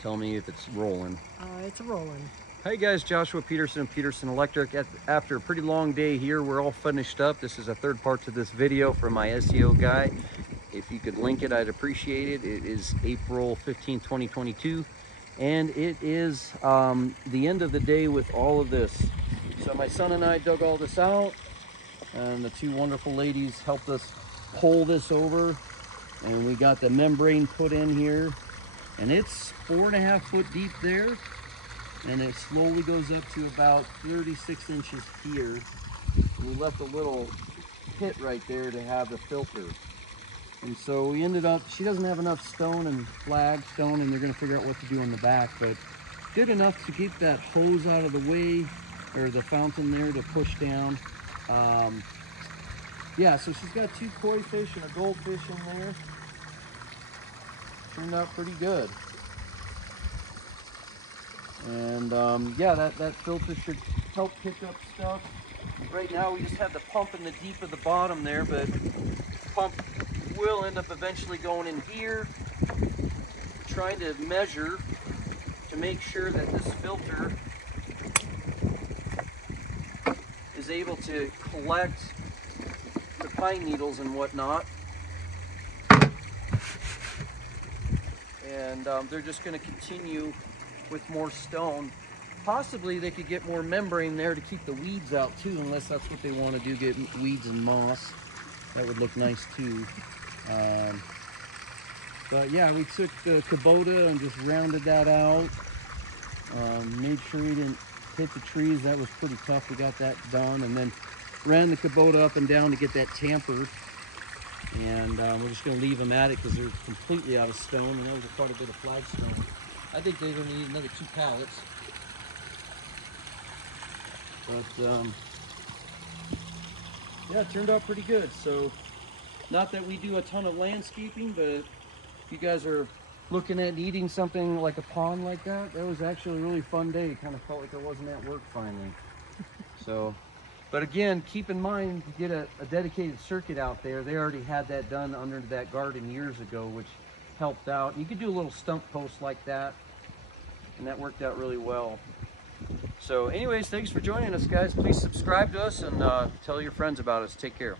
Tell me if it's rolling. It's rolling. Hey guys, Joshua Peterson of Peterson Electric. After a pretty long day here, we're all finished up. This is a third part to this video from my SEO guy. If you could link it, I'd appreciate it. It is April 15th, 2022. And it is the end of the day with all of this. So my son and I dug all this out, and the two wonderful ladies helped us pull this over, and we got the membrane put in here, and it's 4.5 foot deep there, and it slowly goes up to about 36 inches here. We left a little pit right there to have the filter. And so we ended up, she doesn't have enough stone and flagstone, and they're going to figure out what to do on the back, but did enough to keep that hose out of the way, or the fountain there to push down. Yeah, so she's got 2 koi fish and a goldfish in there. Turned out pretty good. And yeah, that filter should help pick up stuff. Right now we just have the pump in the deep of the bottom there, but the pump will end up eventually going in here, trying to measure to make sure that this filter is able to collect the pine needles and whatnot. And they're just going to continue with more stone. Possibly they could get more membrane there to keep the weeds out too, unless that's what they want to do, get weeds and moss. That would look nice too. But yeah, we took the Kubota and just rounded that out. Made sure we didn't hit the trees. That was pretty tough. We got that done, and then ran the Kubota up and down to get that tampered. And we're just going to leave them at it because they're completely out of stone, and that was quite a bit of flagstone. I think they're going to need another 2 pallets. But yeah, it turned out pretty good. So not that we do a ton of landscaping, but if you guys are looking at needing something like a pond like that, that was actually a really fun day. Kind of felt like I wasn't at work finally. So, but again, keep in mind, you get a dedicated circuit out there. They already had that done under that garden years ago, which helped out. You could do a little stump post like that, and that worked out really well. So anyways, thanks for joining us, guys. Please subscribe to us and tell your friends about us. Take care.